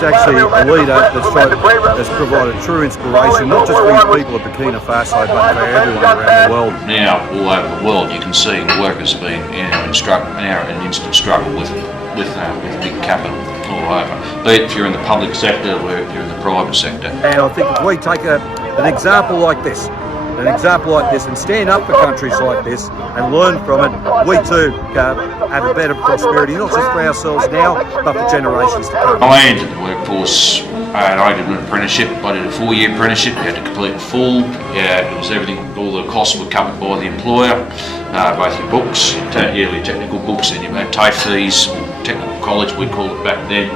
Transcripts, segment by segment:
he's actually a leader that's provided true inspiration, not just for his people of Burkina Faso, but for everyone around the world. Now, all over the world, you can see workers have been in instant struggle with big capital all over. Be it if you're in the public sector or if you're in the private sector. And I think if we take an example like this, and stand up for countries like this and learn from it, we too have a better prosperity, not just for ourselves now, but for generations to come. I entered the workforce and I did an apprenticeship. I did a 4-year apprenticeship. You had to complete it full. Yeah, it was everything, all the costs were covered by the employer, both your books, yearly technical books, and your TAFE fees, or technical college we call it back then.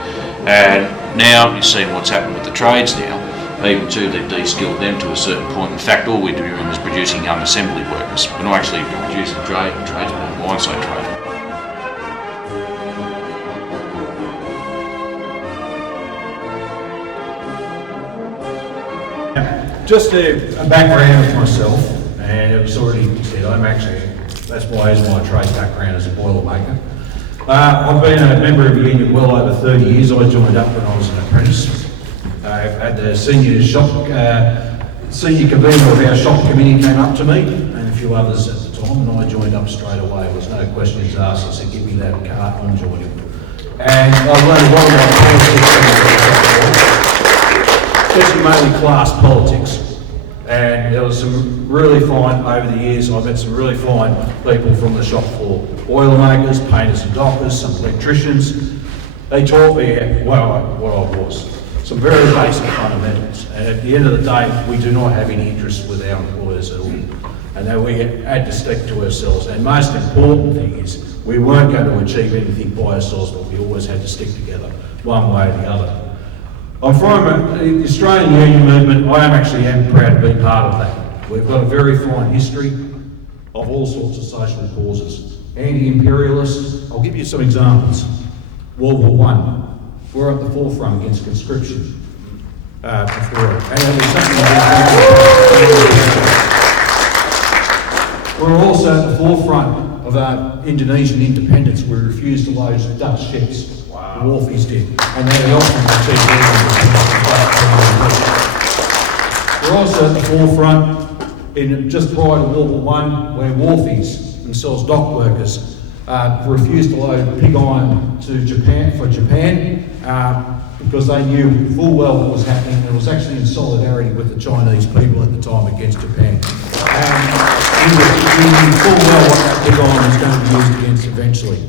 And now you're seeing what's happened with the trades now. Even too, they've de-skilled them to a certain point. In fact, all we're doing is producing young assembly workers. We're not actually producing tradesmen, I won't say trade. Just a background of myself, and it was already said, that's why is my trade background as a boilermaker. I've been a member of the union well over 30 years. I joined up when I was an apprentice. I had the senior convener of our shop committee came up to me, and a few others at the time, and I joined up straight away. There was no questions asked. I said, give me that cart, I'm joining. And I learned a lot about politics, especially mainly class politics. And there was some really fine, over the years, I met some really fine people from the shop floor. Oilmakers, painters and dockers, some electricians. They taught me what I was. Some very basic fundamentals, and at the end of the day, we do not have any interest with our employers at all, and that we had to stick to ourselves. And most important thing is, we weren't going to achieve anything by ourselves, but we always had to stick together, one way or the other. I'm from the Australian Union movement. I am proud to be part of that. We've got a very fine history of all sorts of social causes. Anti-imperialist, I'll give you some examples. World War I. We're at the forefront against conscription before, and it was something we're also at the forefront of our Indonesian independence. We refused to load Dutch ships. Wow. The Wharfies did, and they often achieved We're also at the forefront in just prior to World War I, where Wharfies, themselves dock workers, refused to load pig iron to Japan because they knew full well what was happening. It was actually in solidarity with the Chinese people at the time against Japan. And we knew full well what that pig iron was going to be used against eventually.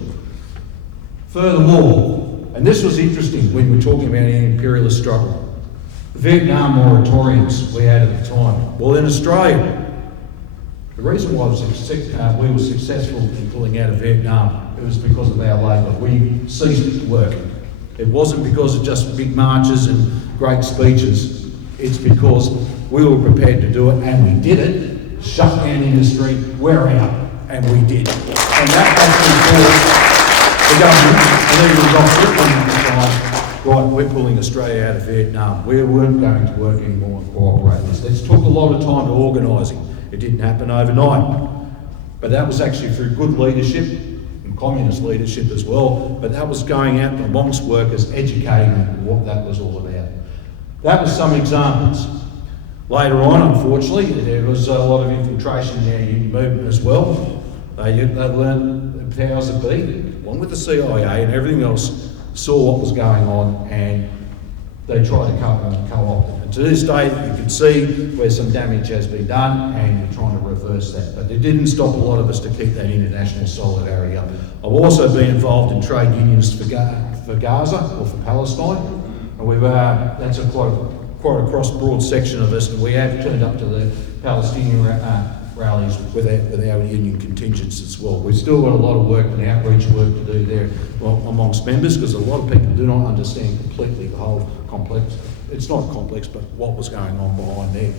Furthermore, and this was interesting when we're talking about an imperialist struggle, the Vietnam moratoriums we had at the time. Well, in Australia, the reason why we were successful in pulling out of Vietnam, it was because of our labour. We ceased working. It wasn't because of just big marches and great speeches. It's because we were prepared to do it, and we did it. Shut down industry, we're out, and we did. And that actually forced the government, and then we got Britain, right, we're pulling Australia out of Vietnam. We weren't going to work anymore and cooperate with this. It took a lot of time to organising. It didn't happen overnight, but that was actually through good leadership and communist leadership as well, but that was going out amongst workers, educating them what that was all about. That was some examples. Later on, unfortunately, there was a lot of infiltration in our union movement as well. They learned the powers that be, along with the CIA and everything else, saw what was going on, and they tried to co-opt it. And to this day, you can see where some damage has been done, and we're trying to reverse that. But it didn't stop a lot of us to keep that international solidarity up. I've also been involved in trade unions for Gaza, or for Palestine, and we've that's quite a cross-broad section of us, and we have turned up to the Palestinian rallies with our union contingents as well. We've still got a lot of work and outreach work to do there amongst members, because a lot of people do not understand completely the whole complex. It's not complex, but what was going on behind there.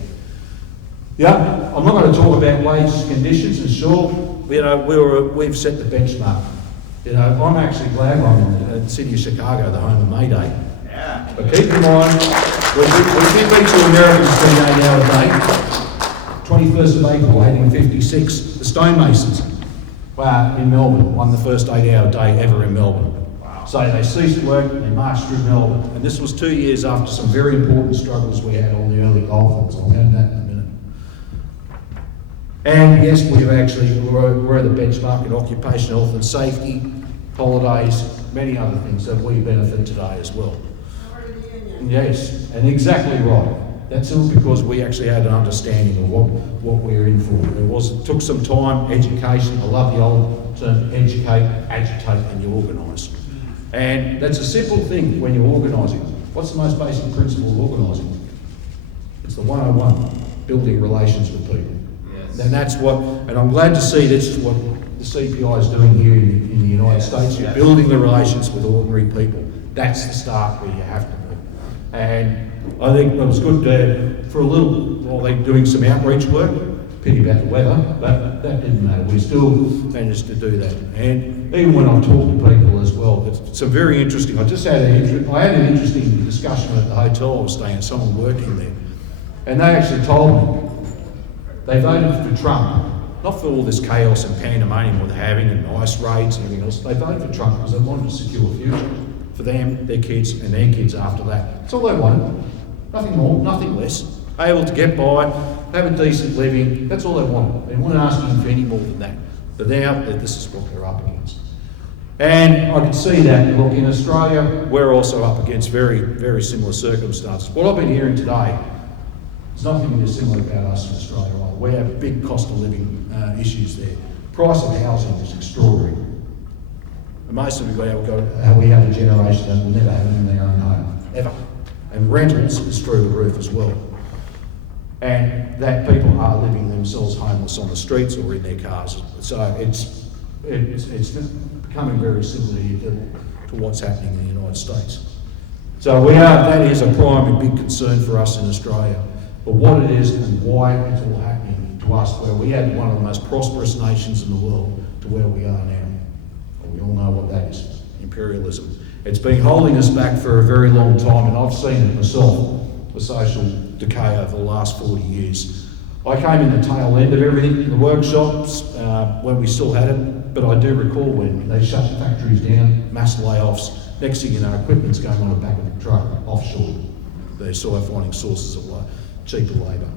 Yeah, I'm not going to talk about wages, conditions, and sure, you know, we've set the benchmark. You know, I'm actually glad I'm in the city of Chicago, the home of May Day. Yeah. But keep in mind, we did beat to Americans 28 hour a day. 21st of April 1856, the stonemasons in Melbourne won the first 8 hour day ever in Melbourne. Wow. So they ceased work, they marched through Melbourne, and this was 2 years after some very important struggles we had on the early goldfields. I'll get that in a minute. And yes, we're the benchmark in occupation, health and safety, holidays, many other things that we benefit today as well. Yes, and exactly right. That's all because we actually had an understanding of what we're in for. It took some time, education. I love the old term, educate, agitate, and you organise. And that's a simple thing when you're organising. What's the most basic principle of organising? It's the 101, building relations with people. Yes. And that's what, and I'm glad to see this is what the CPI is doing here in the United States. You're building the relations with ordinary people. That's the start where you have to do. And I think it was good for a little while they're doing some outreach work. Pity about the weather, but that didn't matter. We still managed to do that. And even when I talk to people as well, it's a very interesting. I had an interesting discussion at the hotel I was staying at, someone working there, and they actually told me they voted for Trump, not for all this chaos and pandemonium we're having and ICE raids and everything else. They voted for Trump because they wanted to secure a future for them, their kids, and their kids after that. That's all they wanted. Nothing more, nothing less. Able to get by, have a decent living. That's all they wanted. They weren't asking for any more than that. But now, this is what they're up against. And I can see that. Look, in Australia, we're also up against very, very similar circumstances. What I've been hearing today, there's nothing dissimilar about us in Australia, right? We have big cost of living issues there. Price of housing is extraordinary. And most of we have a generation that will never have it in their own home, ever. And rentals is through the roof as well. And that people are living themselves homeless on the streets or in their cars. So it's becoming very similar to what's happening in the United States. So that is a prime and big concern for us in Australia. But what it is and why it's all happening to us, where we had one of the most prosperous nations in the world to where we are now. And we all know what that is, imperialism. It's been holding us back for a very long time, and I've seen it myself, the social decay over the last 40 years. I came in the tail end of everything in the workshops when we still had it, but I do recall when they shut the factories down, mass layoffs. Next thing you know, equipment's going on the back of the truck, offshore. They're sort of finding sources of cheaper labour,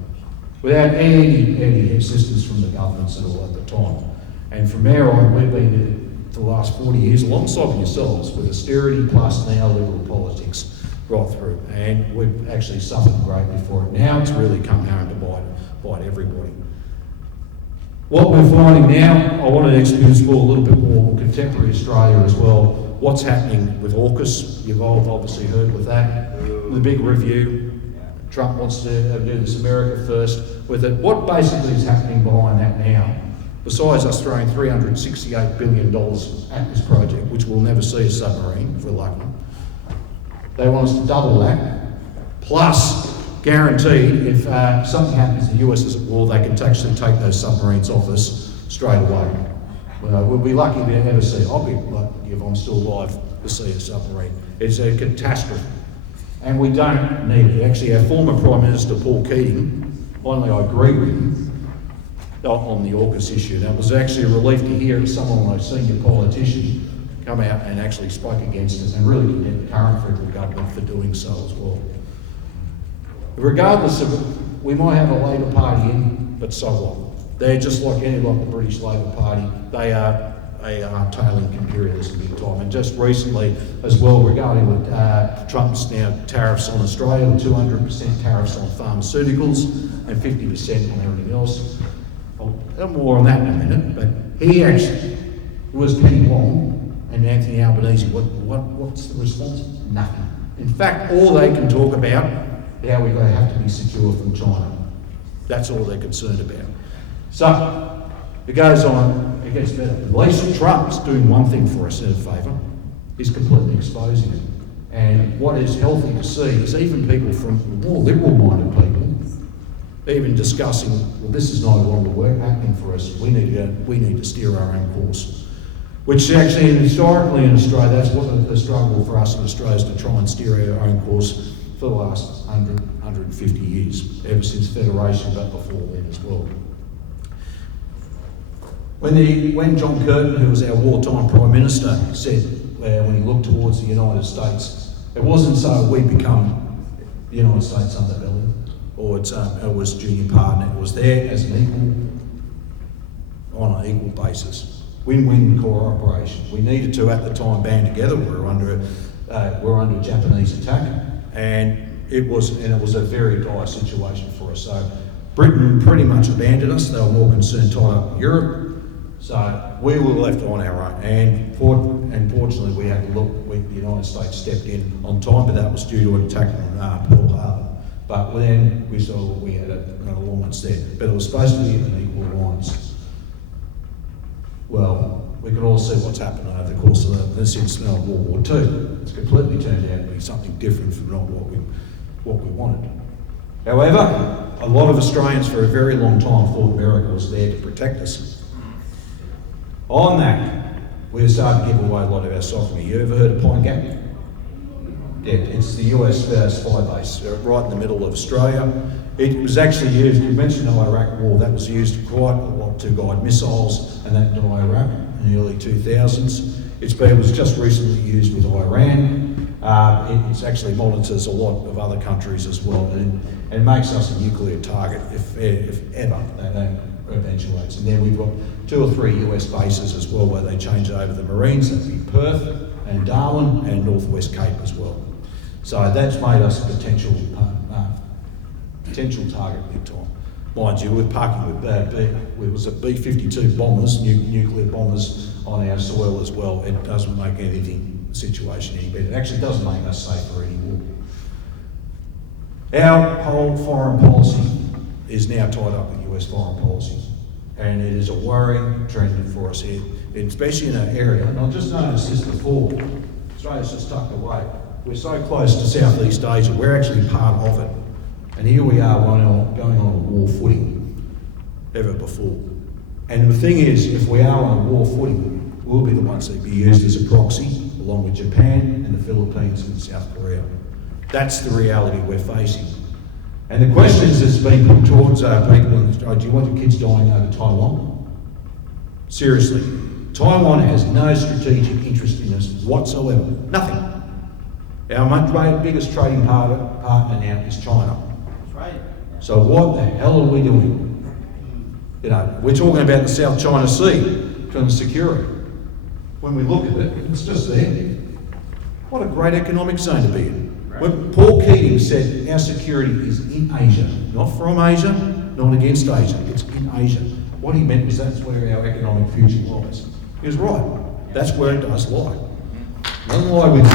without any assistance from the governments at all at the time. And from there on, we've been for the last 40 years, alongside yourselves, with austerity plus now liberal politics right through. And we've actually suffered greatly for it. Now it's really come home to bite everybody. What we're finding now, I want to explore a little bit more contemporary Australia as well. What's happening with AUKUS? You've all obviously heard with that. The big review. Trump wants to do this America first with it. What basically is happening behind that now? Besides us throwing $368 billion at this project, which will never see a submarine, if we're lucky, they want us to double that, plus guaranteed if something happens, the US is at war, they can actually take those submarines off us straight away. We'll be lucky to ever see, I'll be lucky if I'm still alive to see a submarine. It's a catastrophe. And we don't need it. Actually, our former Prime Minister, Paul Keating, finally I agree with him, on the AUKUS issue. That was actually a relief to hear someone, a senior politician, come out and actually spoke against it and really condemned the current federal government for doing so as well. Regardless of it, we might have a Labor Party in, but so what? They're just like the British Labor Party. They are tailing imperialism big time. And just recently as well, regarding with Trump's now tariffs on Australia, 200% tariffs on pharmaceuticals and 50% on everything else. I'll more on that in a minute, but he actually was Penny Wong and Anthony Albanese. What's the response? Nothing. In fact, all they can talk about is how we're going to have to be secure from China. That's all they're concerned about. So, it goes on, it gets better. At least Trump's doing one thing for us in a favour. He's completely exposing it. And what is healthy to see is even people from more liberal-minded people even discussing, well, this is no longer happening for us. We need to steer our own course. Which actually, historically in Australia, that's what the struggle for us in Australia is, to try and steer our own course for the last 150 years, ever since Federation, but before then as well. When John Curtin, who was our wartime Prime Minister, said, when he looked towards the United States, it wasn't so we become the United States underbelly, or it was junior partner. It was there as an equal, on an equal basis. Win-win cooperation. We needed to, at the time, band together. We were under a Japanese attack, and it was a very dire situation for us. So Britain pretty much abandoned us. They were more concerned tied up in Europe. So we were left on our own, and fortunately we had to look. The United States stepped in on time, but that was due to an attack on Pearl Harbor. But then we saw we had an alliance there, but it was supposed to be an equal alliance. Well, we can all see what's happened over the course of the since World War II. It's completely turned out to be something different from not what we wanted. However, a lot of Australians for a very long time thought America was there to protect us. On that, we started to give away a lot of our software. You ever heard of Pine Gap? Yeah, it's the US spy base right in the middle of Australia. It was actually used, you mentioned the Iraq War, that was used quite a lot to guide missiles and that into Iraq in the early 2000s. It was just recently used with Iran. It actually monitors a lot of other countries as well, and makes us a nuclear target if ever that eventuates. And then we've got 2 or 3 US bases as well where they change over the Marines. That'd be Perth and Darwin and Northwest Cape as well. So that's made us a potential target big time. Mind you, we're parking with it was a B-52 bombers, nuclear bombers on our soil as well. It doesn't make the situation any better. It actually doesn't make us safer anymore. Our whole foreign policy is now tied up with US foreign policy, and it is a worrying trend for us here, especially in an area, and I've just noticed this before, Australia's just tucked away. We're so close to Southeast Asia, we're actually part of it. And here we are going on a war footing, ever before. And the thing is, if we are on a war footing, we'll be the ones that be used as a proxy, along with Japan and the Philippines and South Korea. That's the reality we're facing. And the questions that's been put towards people, do you want your kids dying over Taiwan? Seriously, Taiwan has no strategic interest in us whatsoever, nothing. Our biggest trading partner now is China. So what the hell are we doing? You know, we're talking about the South China Sea, trying to secure it. When we look at it, it's just there. What a great economic zone to be in. When Paul Keating said our security is in Asia, not from Asia, not against Asia, it's in Asia. What he meant was that's where our economic future lies. He was right. That's where it does lie. Don't lie with you.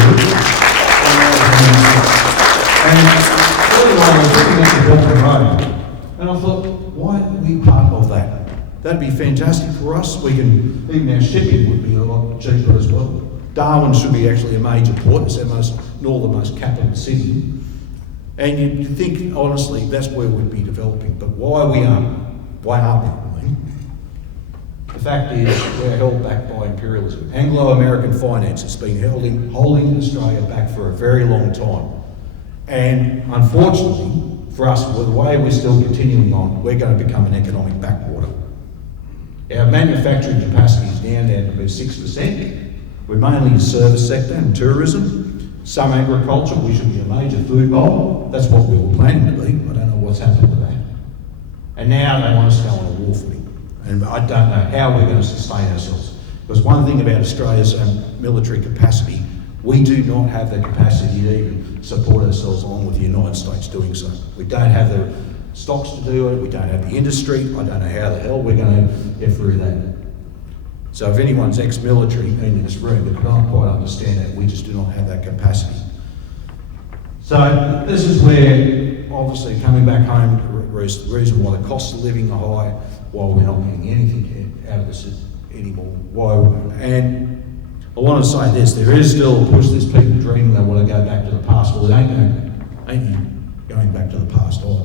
And I thought, why aren't we part of that? That'd be fantastic for us. Even our shipping would be a lot cheaper as well. Darwin should be actually a major port. It's our northernmost capital city. And you think, honestly, that's where we'd be developing. But why aren't we? I mean, the fact is, we're held back by imperialism. Anglo-American finance has been holding Australia back for a very long time. And unfortunately, for us, with the way we're still continuing on, we're going to become an economic backwater. Our manufacturing capacity is down to about 6%. We're mainly a service sector and tourism, some agriculture. We should be a major food bowl. That's what we were planning to be. I don't know what's happened to that. And now they want us to go on a war footing. And I don't know how we're going to sustain ourselves. Because one thing about Australia's military capacity, we do not have the capacity to even support ourselves along with the United States doing so. We don't have the stocks to do it, we don't have the industry, I don't know how the hell we're going to get through that. So if anyone's ex-military in this room, they can't quite understand that, we just do not have that capacity. So this is where, obviously, coming back home, the reason why the costs of living are high, why we're not getting anything out of this anymore. And I want to say this, there is still a push, there's people dreaming they want to go back to the past. Well, it ain't going back to the past either.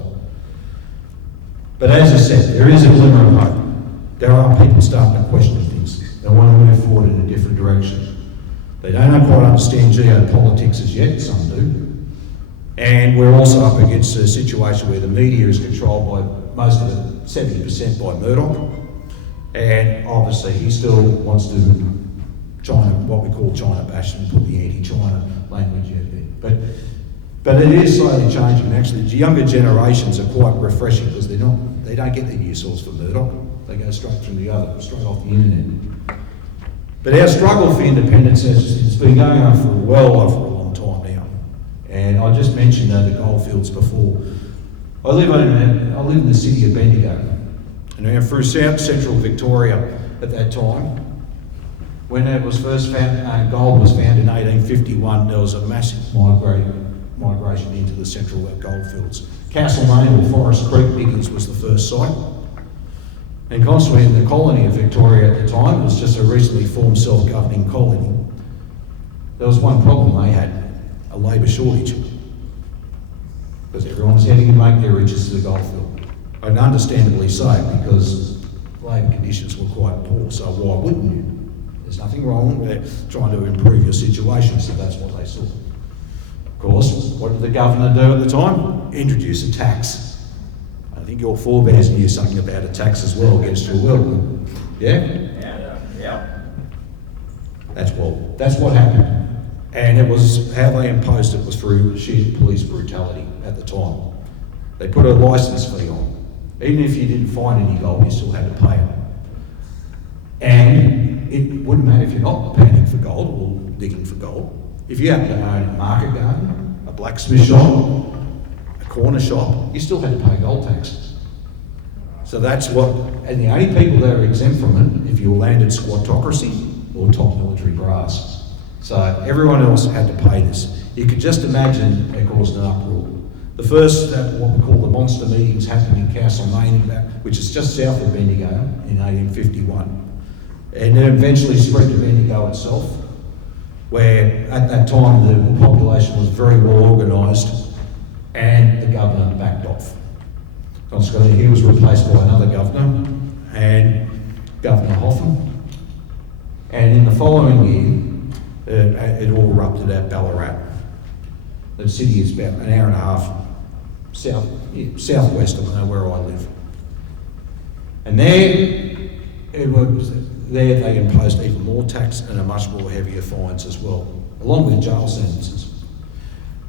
But as I said, there is a glimmer of hope. There are people starting to question things. They want to move forward in a different direction. They don't quite understand geopolitics as yet, some do. And we're also up against a situation where the media is controlled by, most of it, 70% by Murdoch. And obviously he still wants to China, what we call China bash, and put the anti-China language out there. But it is slowly changing. Actually, the younger generations are quite refreshing because they don't get their news source from Murdoch. They go straight from straight off the internet. But our struggle for independence has been going on for well over a long time now. And I just mentioned the goldfields before. I live in the city of Bendigo, and through central Victoria at that time. When it was first found, gold was found in 1851, there was a massive migration into the central goldfields. Castlemaine or Forest Creek diggings was the first site. And consequently, in the colony of Victoria at the time, it was just a recently formed self-governing colony. There was one problem they had, a labour shortage. Because everyone was heading to make their riches to the goldfield. And understandably so, because labour conditions were quite poor, so why wouldn't you? There's nothing wrong with trying to improve your situation, so that's what they saw. Of course, what did the governor do at the time? Introduce a tax. I think your forebears knew something about a tax as well, against your will. Yeah? Yeah. That's what happened. And it was, how they imposed it was through sheer police brutality at the time. They put a licence fee on. Even if you didn't find any gold, you still had to pay it. And it wouldn't matter if you're not panning for gold or digging for gold. If you happen to own a market garden, a blacksmith shop, a corner shop, you still had to pay gold tax. So that's what, and the only people that are exempt from it, if you landed squattocracy or top military brass. So everyone else had to pay this. You could just imagine it caused an uproar. The first, what we call the monster meetings, happened in Castlemaine, which is just south of Bendigo, in 1851. And then eventually spread to Bendigo itself, where at that time the population was very well organised and the governor backed off. Consequently, he was replaced by another governor, and Governor Hoffman. And in the following year, it all erupted at Ballarat. The city is about an hour and a half southwest of where I live. And there they imposed even more tax and a much more heavier fines as well, along with jail sentences.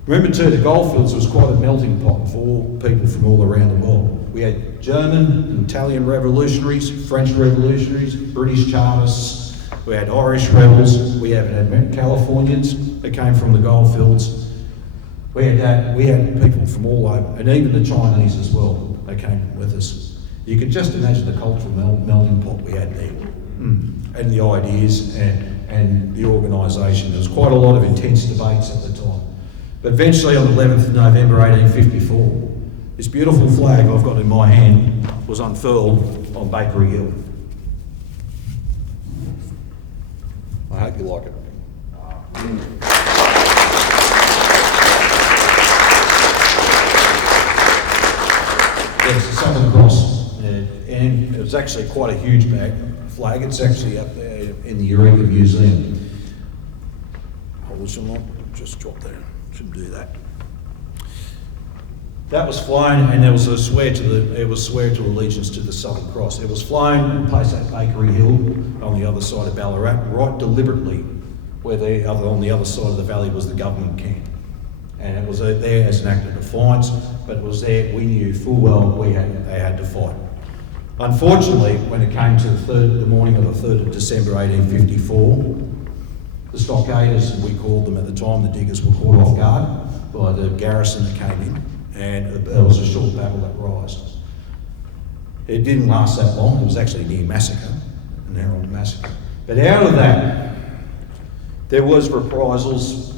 Remember too, the goldfields was quite a melting pot for all people from all around the world. We had German and Italian revolutionaries, French revolutionaries, British Chartists, we had Irish rebels, we had Californians that came from the goldfields. We had people from all over, and even the Chinese as well, they came with us. You could just imagine the cultural melting pot we had there. And the ideas and the organisation. There was quite a lot of intense debates at the time. But eventually on the 11th of November 1854, this beautiful flag I've got in my hand was unfurled on Bakery Hill. I hope you like it. It's the Southern Cross, and it was actually quite a huge flag. It's actually up there in the Eureka Museum. Hold this on, just drop that. Shouldn't do that. That was flown, and there was a swear to allegiance to the Southern Cross. It was flown and placed at Bakery Hill on the other side of Ballarat, right deliberately, where on the other side of the valley was the government camp. And it was there as an act of defiance, but it was there, we knew full well they had to fight. Unfortunately, when it came to the morning of the 3rd of December 1854, the stockaders, we called them at the time, the diggers, were caught off guard by the garrison that came in, and there was a short battle that rised. It didn't last that long, it was actually near massacre, an hour-long massacre. But out of that, there was reprisals,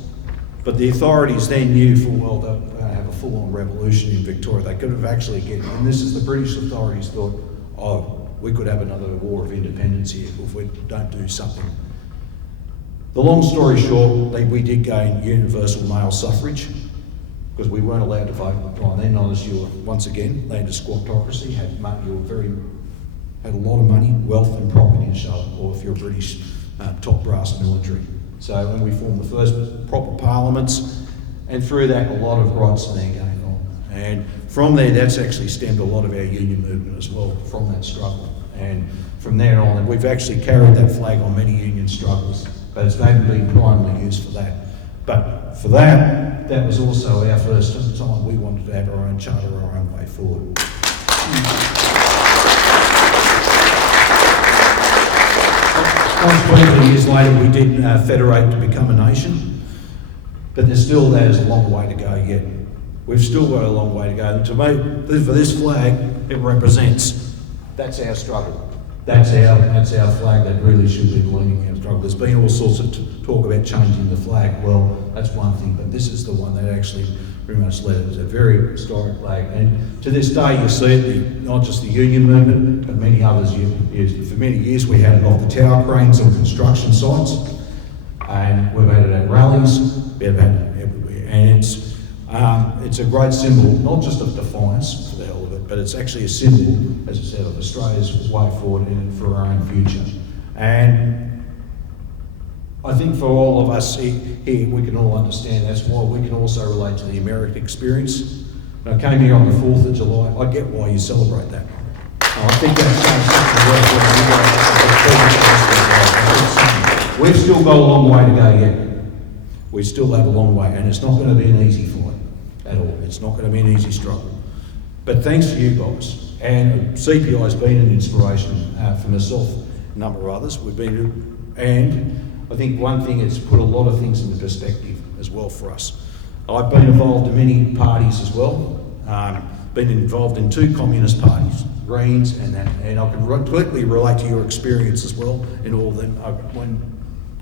but the authorities then knew full well that they were going to have a full-on revolution in Victoria. They could have actually and this is the British authorities thought, oh, we could have another war of independence here if we don't do something. The long story short, we did gain universal male suffrage because we weren't allowed to vote right then, not as you were, once again, landed squattocracy, had money, had a lot of money, wealth and property to show it, or if you're a British top brass military. So when we formed the first proper parliaments, and through that a lot of rights are then going on. And from there, that's actually stemmed a lot of our union movement as well, from that struggle. And from there on, and we've actually carried that flag on many union struggles but it's maybe been primarily used for that. But for that, that was also our first time we wanted to have our own charter, our own way forward. Consequently, years later, we did federate to become a nation, but there's a long way to go yet. We've still got a long way to go. And to me, for this flag, it represents, that's our struggle. That's our flag that really should be leading our struggle. There's been all sorts of talk about changing the flag. Well, that's one thing, but this is the one that actually pretty much led it. It's a very historic flag. And to this day, you see it, not just the union movement, but many others. For many years, we had it off the tower cranes on construction sites, and we've had it at rallies, we've had it everywhere. And it's a great symbol, not just of defiance for the hell of it, but it's actually a symbol, as I said, of Australia's way forward and for our own future. And I think for all of us here, we can all understand that's why we can also relate to the American experience. And I came here on the 4th of July. I get why you celebrate that. I think that's we've still got a long way to go yet. We still have a long way, and it's not going to be an easy fight at all. It's not going to be an easy struggle. But thanks to you guys, and CPI has been an inspiration for myself, a number of others. And I think one thing, it's put a lot of things into perspective as well for us. I've been involved in many parties as well. Been involved in 2 communist parties, Greens and that, and I can completely relate to your experience as well in all of them. When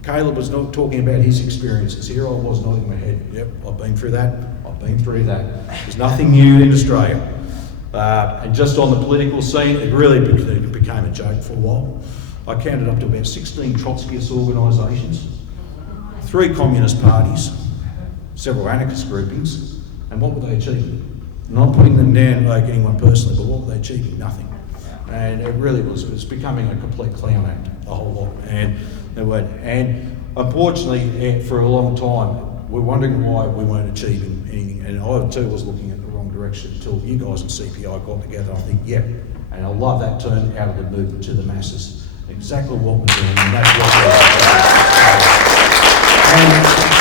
Caleb was not talking about his experiences here, I was nodding my head. Yep, I've been through that. I've been through that. There's nothing new in Australia. And just on the political scene, it really became a joke for a while. I counted up to about 16 Trotskyist organisations, 3 communist parties, several anarchist groupings, and what were they achieving? Not putting them down like anyone personally, but what were they achieving? Nothing. And it really was becoming a complete clown act, a whole lot. And unfortunately, for a long time, we're wondering why we weren't achieving anything. And I too was looking at the wrong direction until you guys at CPI got together. I think, yep. And I love that turn out of the movement to the masses. Exactly what we're doing, and that's what we're doing.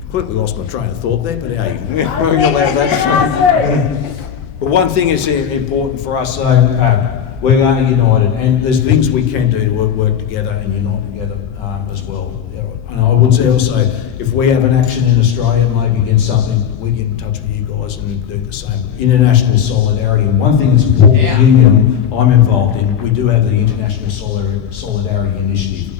Completely lost my train of thought there, but hey, we're going to allow that. But one thing is important for us, we are united, and there's things we can do to work together and unite together as well. And I would say also, if we have an action in Australia, maybe against something, we get in touch with you guys and do the same. International solidarity, and one thing that's important, the union I'm involved in, we do have the International Solidarity Initiative.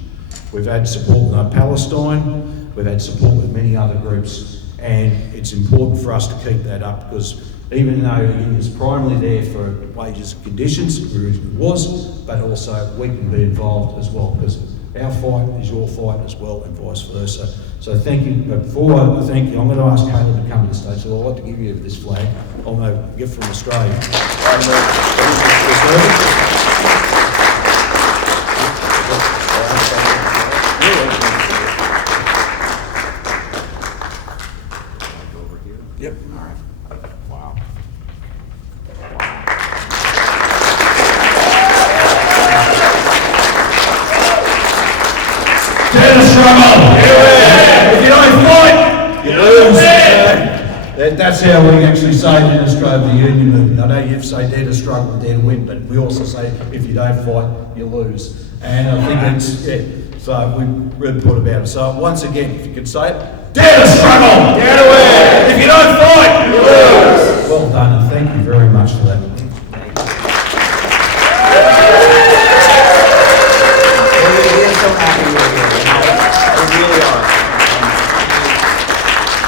We've had support with Palestine. We've had support with many other groups, and it's important for us to keep that up, because even though the union's primarily there for wages and conditions, it originally was, but also we can be involved as well, because our fight is your fight as well, and vice versa. So thank you. But before I thank you, I'm going to ask Caleb to come to the stage. So I'd like to give you this flag. I'm going to get from Australia. Yep. All right. Wow. Dare to struggle. If you don't fight, you lose. That's how we actually say it in Australia, the union movement. I know you say dare to struggle, dare to win, but we also say if you don't fight, you lose. And I think it's so we really put about it. So once again, if you could say it, dare to struggle, dare to win. If you don't fight, you lose. Well done, and thank you very much for that. We're so happy you're here. We really are.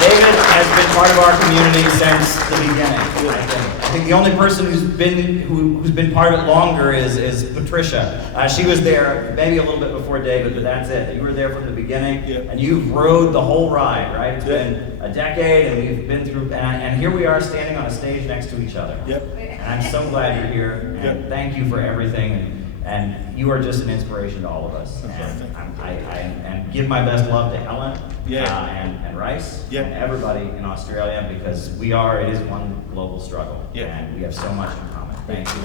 David has been part of our community since the beginning. I think the only person who's been part of it longer is Patricia. She was there maybe a little bit before David, but that's it. You were there from the beginning, and you've rode the whole ride, right? It's been a decade, and we've been through, and here we are standing on a stage next to each other. And I'm so glad you're here, and thank you for everything. And you are just an inspiration to all of us. And give my best love to Ellen and Rice and everybody in Australia, because it is one global struggle. And we have so much in common. Thank you.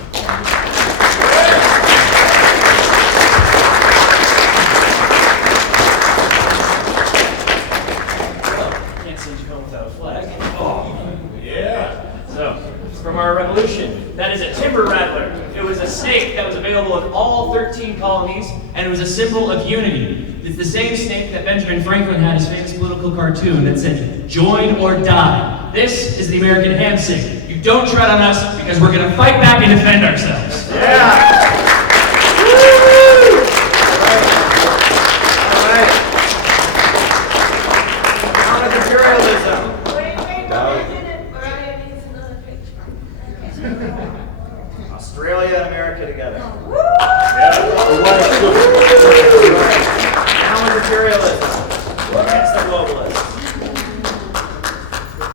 snake that was available in all 13 colonies, and it was a symbol of unity. It's the same snake that Benjamin Franklin had his famous political cartoon that said, "Join or die." This is the American handshake. You don't tread on us because we're going to fight back and defend ourselves. Yeah! Anti-Imperialism. Australia and America together. Now imperialism against the globalists.